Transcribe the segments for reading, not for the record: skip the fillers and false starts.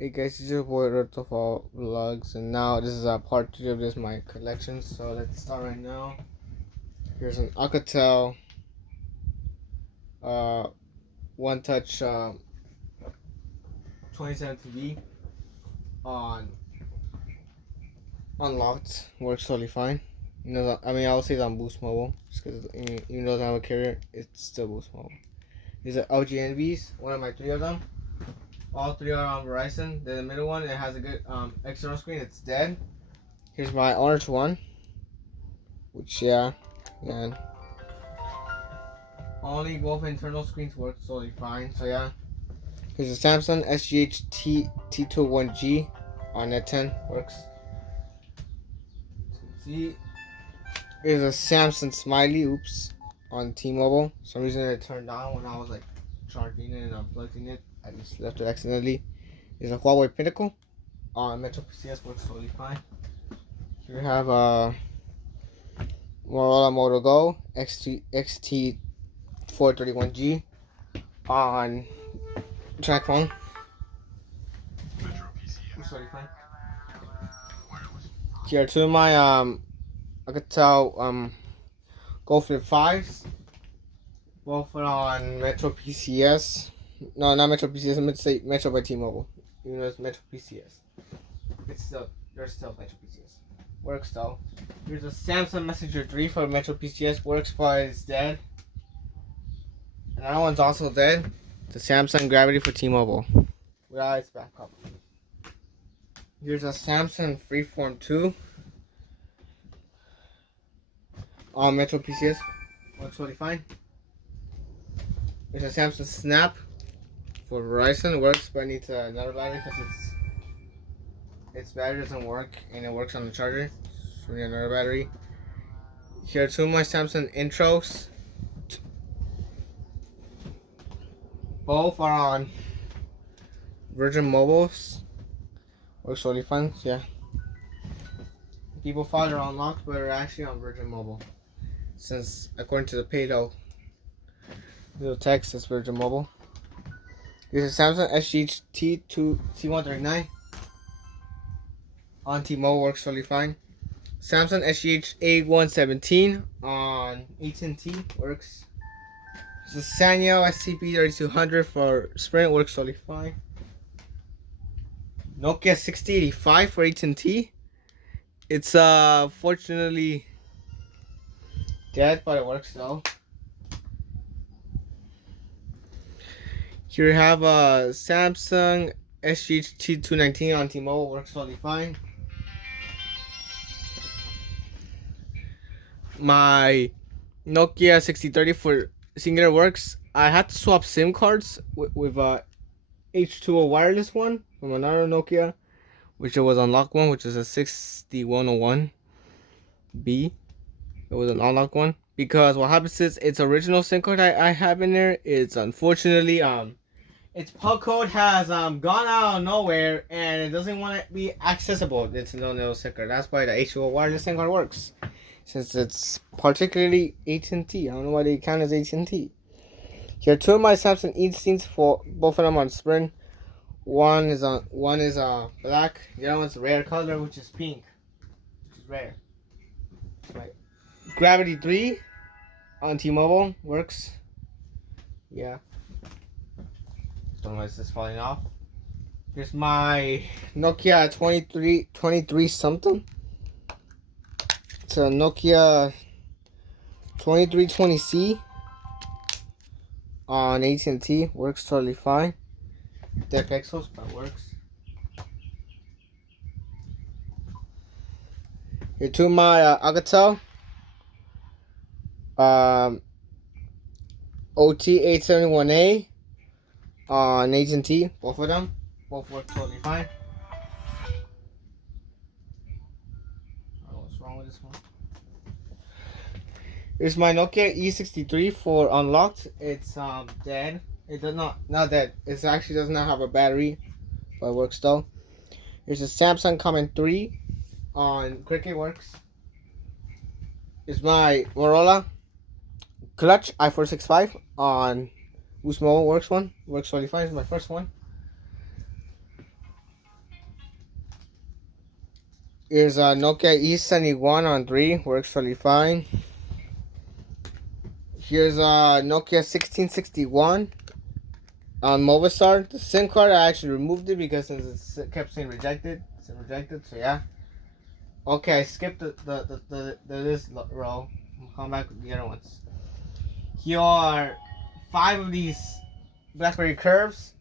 Hey guys, this is your boy Rotofall Vlogs, and now this is part 3 of this my collection. So let's start right now. Here's an Alcatel One Touch 2070V on unlocked. Works totally fine. You know, I would say it's on Boost Mobile, just because even though I have a carrier, it's still Boost Mobile. These are LG Envies, one of my 3 of them. All 3 are on Verizon. Then the middle one, it has a good external screen. It's dead. Here's my orange one, which and only both internal screens work totally fine. So yeah, here's a Samsung SGH T21G on Net 10 works. See, here's a Samsung Smiley. Oops, on T-Mobile. For some reason it turned on when I was like charging it and unplugging it. I just left it accidentally. Here's a Huawei Pinnacle on Metro PCS, works totally fine. Here we have Motorola Moto Go XT431G on track phone. Totally fine. Here are 2 of my Alcatel Go Flip 5s. Both are on Metro PCS. No, not Metro PCS. I meant to say Metro by T-Mobile. Even though it's Metro PCS, they're still Metro PCS. Works though. Here's a Samsung Messenger 3 for Metro PCS. Works, but it's dead. And that one's also dead. The Samsung Gravity for T-Mobile without its backup. Here's a Samsung Freeform 2 on Metro PCS. Works totally fine. There's a Samsung Snap for Verizon. Works, but it needs another battery because its battery doesn't work and it works on the charger. So we need another battery. Here are 2 of my Samsung Intros. Both are on Virgin Mobiles. Works totally fine. So yeah. People thought they're unlocked, but they're actually on Virgin Mobile. Since according to the payload little text, it's Virgin Mobile. Here's a Samsung SGH T139 on T-Mobile, works totally fine. Samsung SGH A117 on AT&T works. There's a Sanyo SCP3200 for Sprint, works totally fine. Nokia 6085 for AT&T. It's fortunately dead, but it works though. Here we have a Samsung SGH T219 on T-Mobile, works totally fine. My Nokia 6030 for Singular works. I had to swap SIM cards with H2O wireless one from another Nokia, which it was unlocked one, which is a 6101B. It was an unlocked one because what happens is its original SIM card I have in there. It's unfortunately its PUG code has gone out of nowhere and it doesn't want to be accessible. It's no SIM card. That's why the H2O wireless SIM card works. Since it's particularly AT&T. I don't know why they count as AT&T. Here are 2 of my Samsung Instincts for both of them on Sprint. One is black, the other one's a rare color, which is pink. Which is rare. Right. Gravity 3 on T-Mobile works. Yeah. Don't know if this is falling off. Here's my Nokia 23 something. It's a Nokia 2320C on AT&T. Works totally fine. Deck Exos, but works. Here 2 of my Alcatel OT871A on AT&T. Both of them. Both work totally fine. What's wrong with this one? Here's my Nokia E63 for unlocked. It's dead. It does not dead. It actually does not have a battery, but it works though. Here's a Samsung Comment 3 on Cricket works. Here's my Motorola Clutch i465 on Boost Mobile works totally fine. It's my first one. Here's a Nokia E71 on 3, works totally fine. Here's a Nokia 1661 on Movistar. The SIM card, I actually removed it because since it kept saying rejected, it's rejected, so yeah. Okay, I skipped this row. I'll come back with the other ones. Here are 5 of these BlackBerry Curves.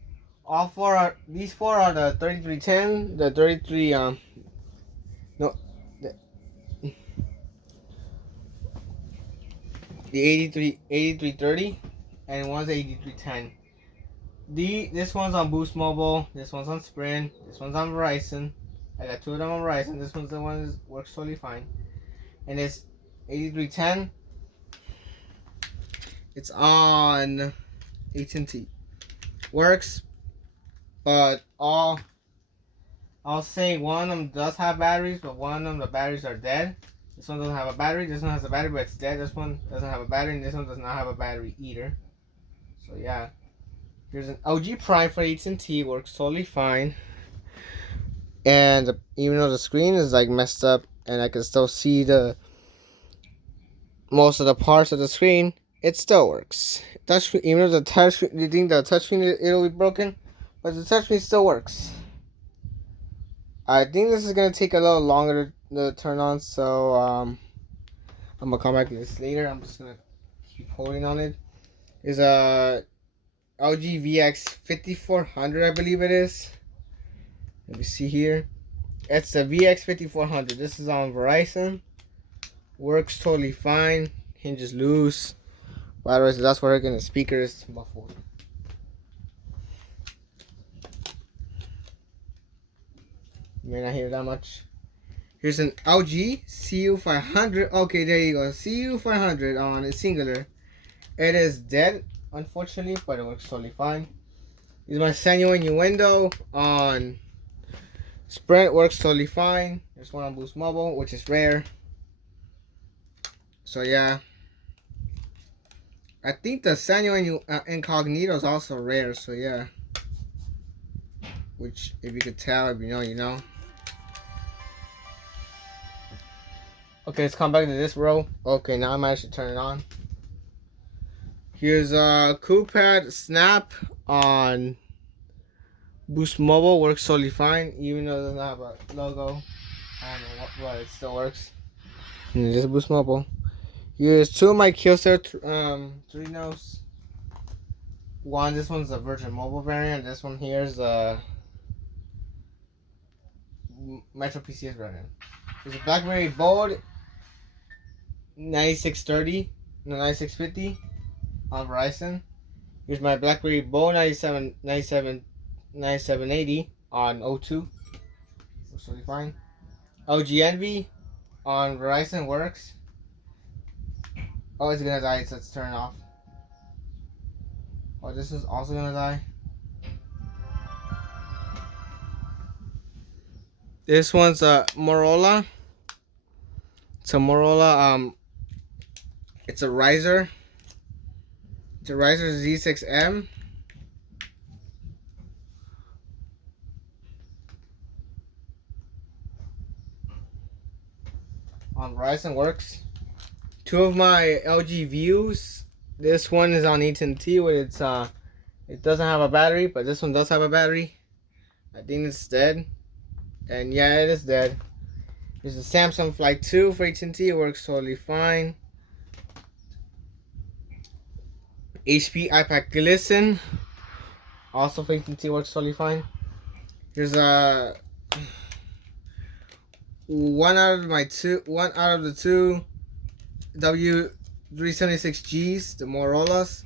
These 4 are the 3310, the 33 no the 8330, and one's 8310. This one's on Boost Mobile, this one's on Sprint, this one's on Verizon. I got 2 of them on Verizon. This one's the one that works totally fine. And it's 8310. It's on AT&T. Works, but I'll say one of them does have batteries, but one of them the batteries are dead. This one doesn't have a battery. This one has a battery, but it's dead. This one doesn't have a battery, and this one does not have a battery either. So yeah, here's an LG Prime for AT&T. Works totally fine. And even though the screen is like messed up, and I can still see the most of the parts of the screen, it still works. Touchscreen, even though the touchscreen, you think the touchscreen it'll be broken, but the touchscreen still works. I think this is gonna take a little longer to turn on, so I'm gonna come back to this later. I'm just gonna keep holding on it. It's a LG VX 5400, I believe it is. Let me see here. It's the VX 5400. This is on Verizon. Works totally fine. Hinges loose. By the way, so that's working. The speaker is muffled. You may not hear that much. Here's an LG CU500. Okay, there you go. CU500 on a singular. It is dead, unfortunately, but it works totally fine. This is my Sanyo Innuendo on Sprint. Works totally fine. There's one on Boost Mobile, which is rare. So yeah. I think the Sanyo Incognito is also rare, so yeah. Which, if you could tell, if you know, you know. Okay, let's come back to this row. Okay, now I managed to turn it on. Here's a CoolPad Snap on Boost Mobile. Works totally fine, even though it doesn't have a logo. I don't know what, but it still works. And it's just Boost Mobile. Here's 2 of my Kyocera Trinos. This one's a Virgin Mobile variant. This one here is a Metro PCS variant. There's a BlackBerry Bold 9650 on Verizon. Here's my BlackBerry Bold 9780 on O2. Looks really fine. LG Envy on Verizon works. Oh, it's gonna die, so let's turn it off. Oh, this is also gonna die. This one's a Motorola. It's a Motorola, it's a Riser. It's a Riser Z6M. On Verizon works. 2 of my LG Views. This one is on AT&T with its it doesn't have a battery, but this one does have a battery. I think it's dead. And yeah, it is dead. There's a Samsung Flight 2 for AT&T. It works totally fine. HP iPad Glisten, also for AT&T, works totally fine. Here's a one out of the two W376Gs, the Motorola's.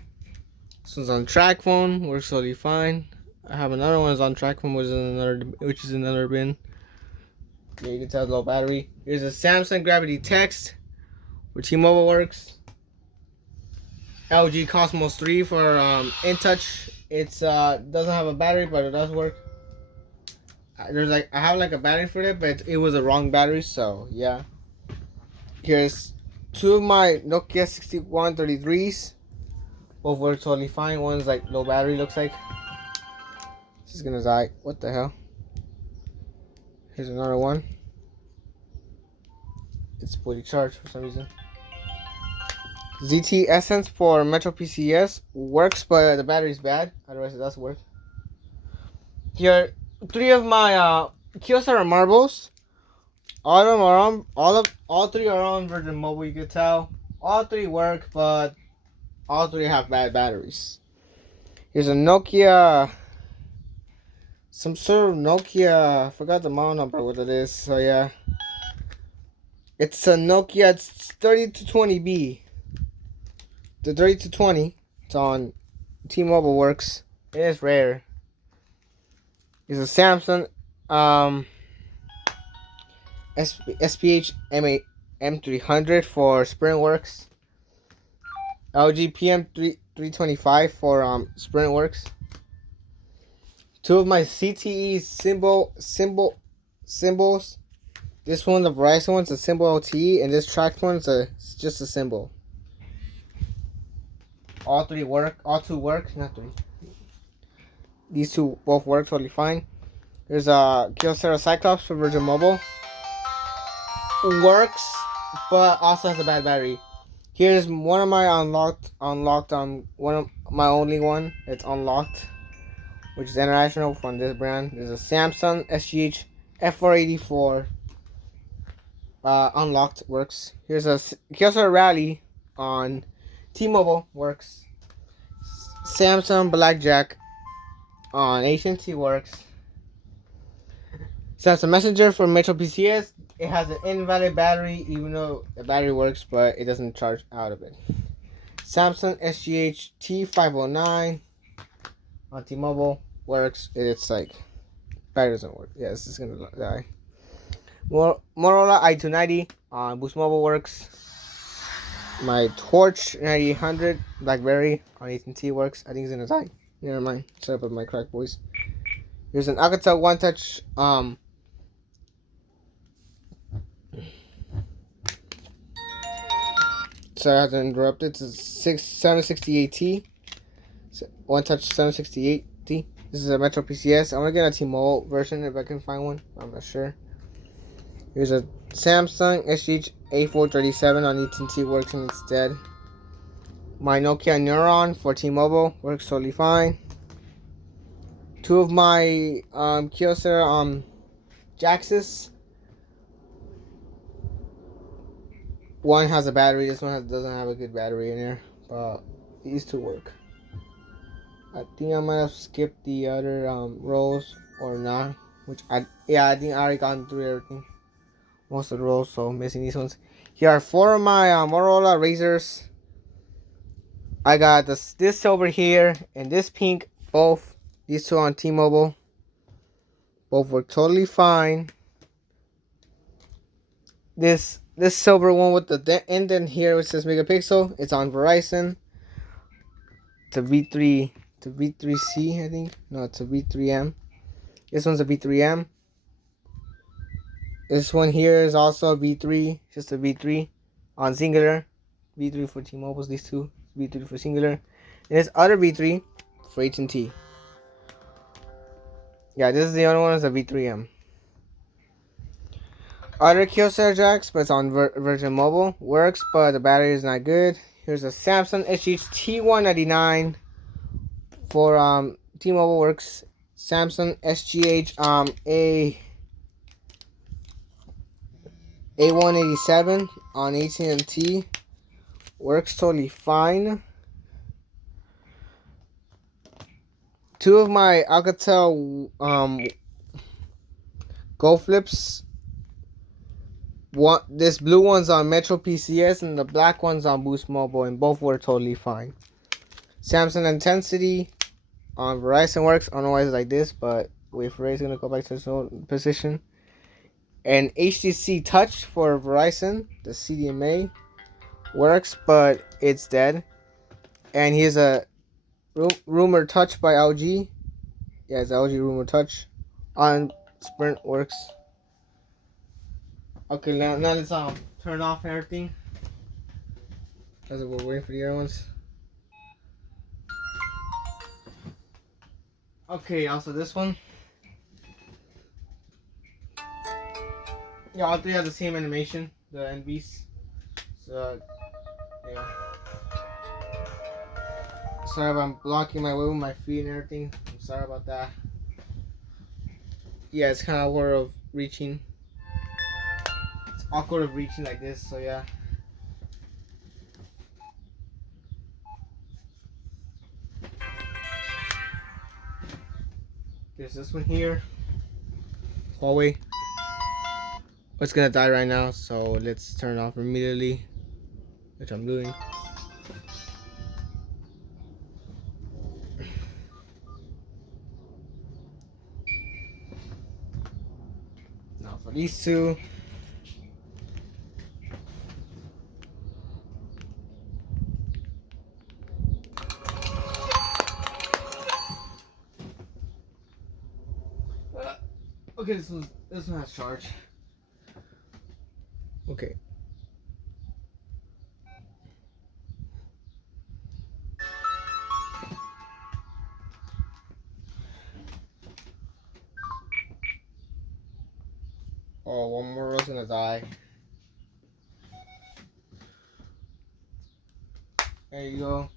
This one's on TracFone, works totally fine. I have another one that's on TracFone, which is another bin. Yeah, you can tell low battery. Here's a Samsung Gravity Text, which T-Mobile works. LG Cosmos 3 for InTouch. It's doesn't have a battery, but it does work. I have like a battery for it, but it was a wrong battery, so yeah. Here's 2 of my Nokia 6133s. Both work totally fine. One's like low battery, looks like. This is gonna die. What the hell? Here's another one. it's fully charged for some reason. ZT Essence for Metro PCS works, but the battery's bad. Otherwise, it does work. Here, three of my Kyocera marbles. All of them are on. All three are on Virgin Mobile. You could tell. All three work, but all three have bad batteries. Here's a Nokia. Some sort of Nokia. I forgot the model number. What it is. So yeah, it's a Nokia. It's 3220B. The 3220. It's on T-Mobile works. It is rare. It's a Samsung SPH M300 for SprintWorks. LG PM325 for SprintWorks. Two of my CTE symbols. This one, the Verizon one's a symbol LTE, and this track one's just a symbol. All three work. All two work. Not three. These two both work totally fine. There's a Kyocera Cyclops for Virgin Mobile. Works, but also has a bad battery. Here's one of my unlocked. One of my only one. It's unlocked, which is international from this brand. There's a Samsung SGH F484. Unlocked works. Here's a Kyocera Rally on T-Mobile works. Samsung Blackjack on AT&T works. Samsung Messenger for Metro PCS. It has an invalid battery, even though the battery works, but it doesn't charge out of it. Samsung SGH T509 on T-Mobile works. It's like battery doesn't work. Yeah, this is gonna die. Motorola i290 on Boost Mobile works. My Torch 9800 BlackBerry on AT&T works. I think it's gonna die. Never mind. Shut up with my crack boys. Here's an Alcatel One Touch sorry, I have to interrupt. It's a 768T. One Touch 768T. This is a Metro PCS. I'm gonna get a T-Mobile version if I can find one. I'm not sure. Here's a Samsung SGH A437 on AT&T works instead. My Nokia Neuron for T-Mobile works totally fine. Two of my Kyocera Jaxus. One has a battery. This one doesn't have a good battery in here, but these two work. I think I might have skipped the other rows or not. I think I already gone through everything. Most of the rows, so I'm missing these ones. Here are four of my Motorola Razrs. I got this silver here and this pink. Both these two on T-Mobile. Both work totally fine. This silver one with the indent here which says megapixel. It's on Verizon. It's a V3C, I think. No, it's a V3M. This one's a V3M. This one here is also a V3, just a V3 on Singular. V3 for T-Mobile, these two. V3 for Singular. And this other V3 for AT&T. Yeah, this is the other one, is a V3M. Other Kyocera jacks, but it's on Virgin Mobile. Works, but the battery is not good. Here's a Samsung SGH T199 for T-Mobile works. Samsung SGH A187 on AT&T works totally fine. Two of my Alcatel Go Flips. This blue one's on Metro PCS and the black one's on Boost Mobile, and both were totally fine. Samsung Intensity on Verizon works. I don't know why it's like this, but wait for it. It's gonna go back to its old position. And HTC Touch for Verizon, the CDMA works, but it's dead. And here's a Rumor Touch by LG. Yeah, it's LG Rumor Touch on Sprint works. Okay, now let's turn off everything as we're waiting for the other ones. Okay, also this one. Yeah, all three have the same animation. the NBs. So yeah. Sorry if I'm blocking my way with my feet and everything. I'm sorry about that. Yeah, it's kind of awkward of reaching. It's awkward of reaching like this. So yeah. There's this one here. Huawei. It's gonna die right now, so let's turn it off immediately, which I'm doing. Now for these two. Okay, this one has charge. Okay. Oh, one more is gonna die. There you go.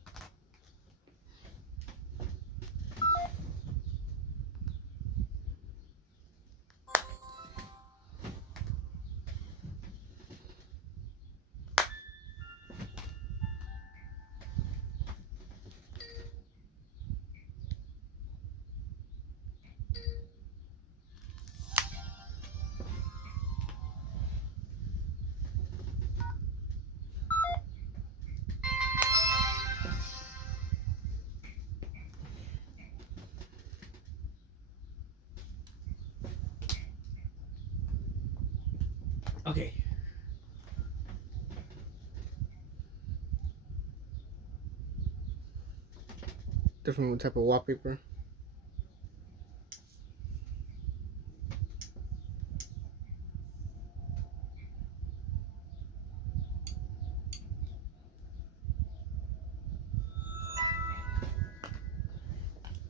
Okay. Different type of wallpaper.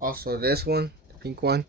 Also this one, the pink one.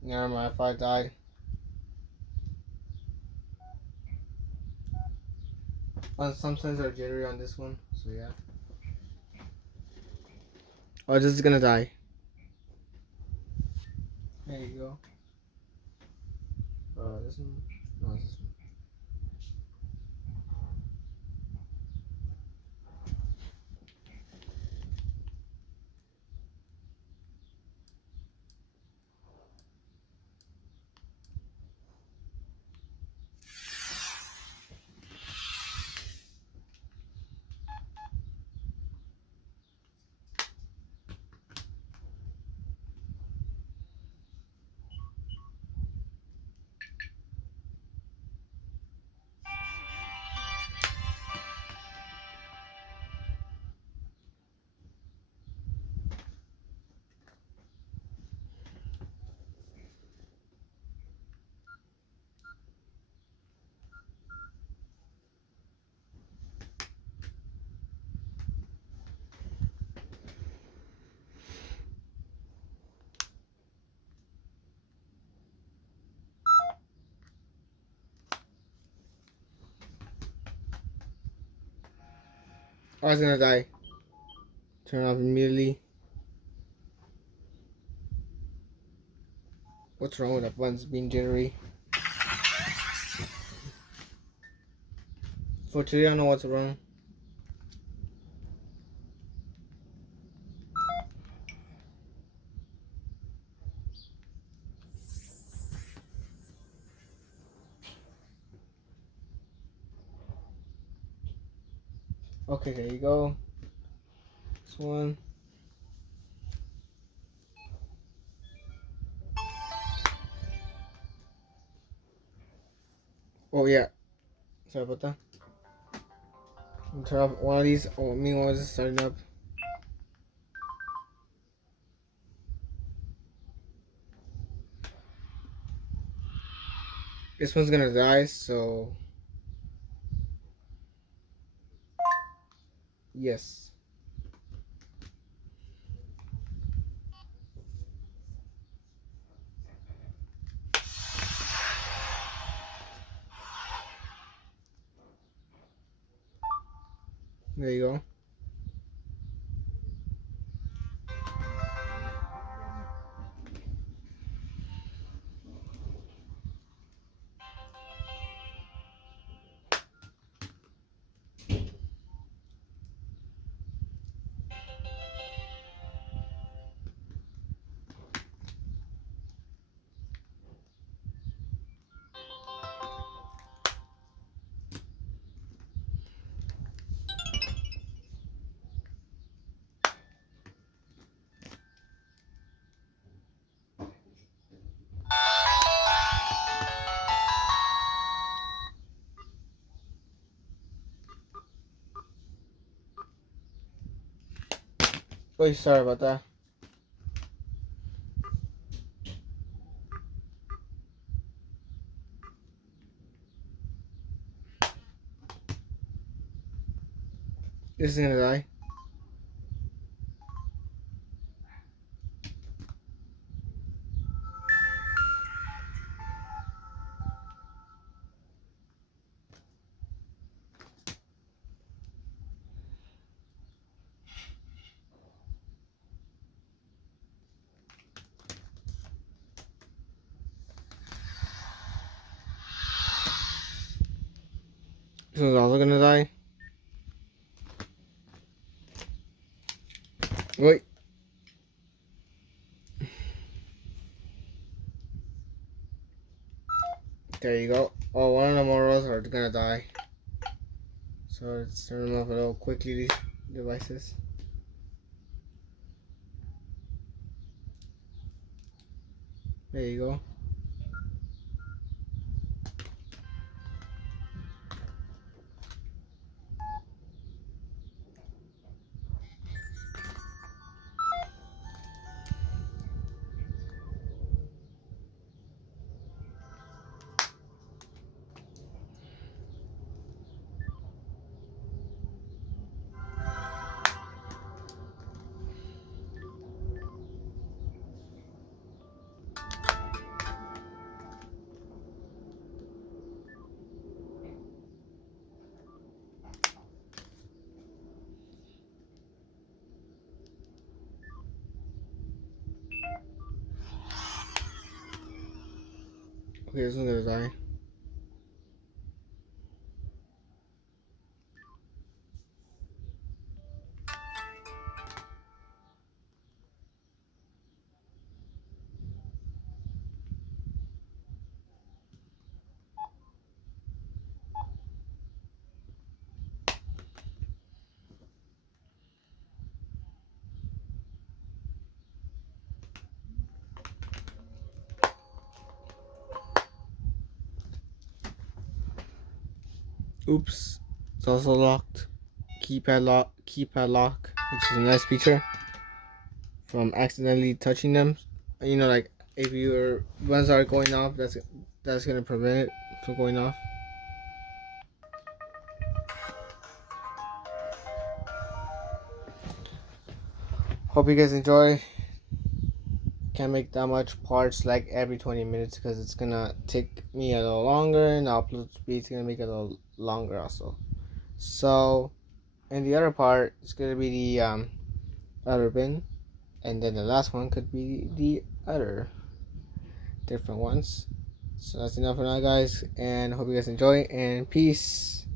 Never mind if I died. Sometimes they're jittery on this one, so yeah. Oh, this is gonna die. There you go. This one? No, it's this one. Oh, it's gonna die. Turn off immediately. What's wrong with the buttons being jittery? For today, I don't know what's wrong. Okay, there you go. this one. Oh yeah, sorry about that. Turn off one of these. Oh, meanwhile, it's starting up. This one's gonna die, so yes. There you go. Oh, sorry about that. This is gonna die. This one's also gonna die. Wait. There you go. Oh, one of the Moros are gonna die. So let's turn them off a little quickly, these devices. There you go. Okay, this one's gonna die. Oops. It's also locked. Keypad lock, which is a nice feature from accidentally touching them. You know, like if your ones are going off, that's gonna prevent it from going off. Hope you guys enjoy. Can't make that much parts like every 20 minutes because it's gonna take me a little longer, and upload speed's gonna make it a little longer also. So, and the other part is gonna be the other bin, and then the last one could be the other different ones. So that's enough for now, guys, and hope you guys enjoy, and peace.